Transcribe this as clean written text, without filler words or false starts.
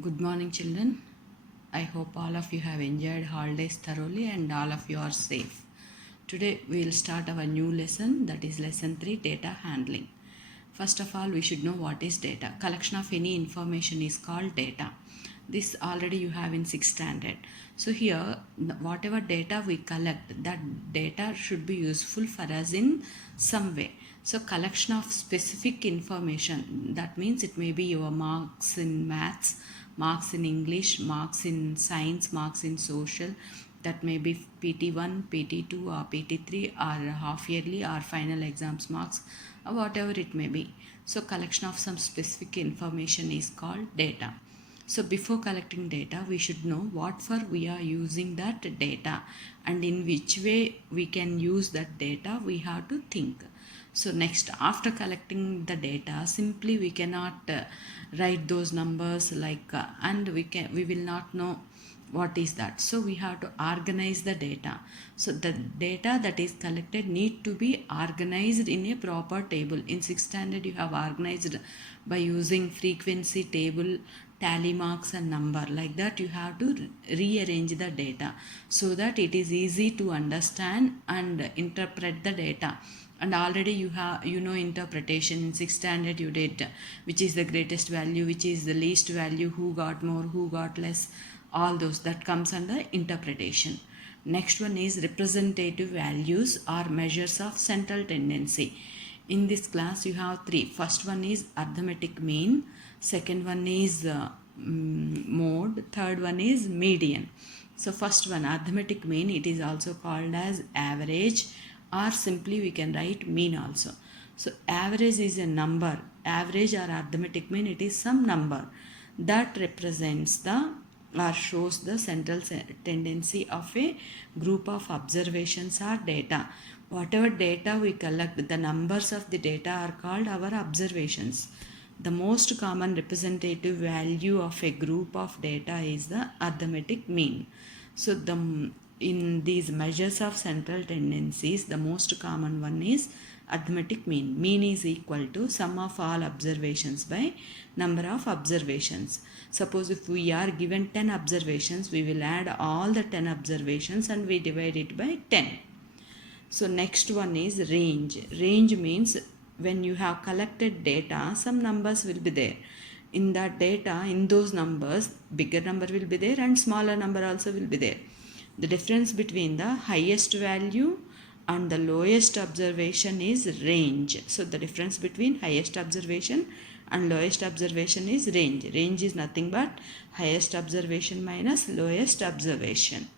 Good morning, children. I hope all of you have enjoyed holidays thoroughly and all of you are safe. Today we will start our new lesson, that is lesson 3, data handling. First of all, we should know what is data. Collection of any information is called data. This already you have in 6th standard. So here whatever data we collect, that data should be useful for us in some way. So collection of specific information, that means it may be your marks in maths, marks in English, marks in science, marks in social, that may be PT1, PT2 or PT3 or half yearly or final exams marks or whatever it may be. So collection of some specific information is called data. So before collecting data, we should know what for we are using that data and in which way we can use that data we have to think. So next, after collecting the data, simply we cannot write those numbers and we will not know what is that. So we have to organize the data. So the data that is collected need to be organized in a proper table. In 6th standard you have organized by using frequency table, tally marks and number. Like that you have to rearrange the data so that it is easy to understand and interpret the data. And already you know interpretation. In 6th standard you did which is the greatest value, which is the least value, who got more, who got less, all those that comes under interpretation. Next one is representative values or measures of central tendency. In this class you have three. First one is arithmetic mean, second one is mode, third one is median. So first one, arithmetic mean, it is also called as average, or simply we can write mean also. So average is a number. Average or arithmetic mean, it is some number that represents the or shows the central tendency of a group of observations or data. Whatever data we collect, the numbers of the data are called our observations. The most common representative value of a group of data is the arithmetic mean. So in these measures of central tendencies, the most common one is arithmetic mean. Mean is equal to sum of all observations by number of observations. Suppose if we are given 10 observations, we will add all the 10 observations and we divide it by 10. So next one is range. Range means when you have collected data, some numbers will be there. In that data, in those numbers, bigger number will be there and smaller number also will be there. The difference between the highest value and the lowest observation is range. So the difference between highest observation and lowest observation is range. Range is nothing but highest observation minus lowest observation.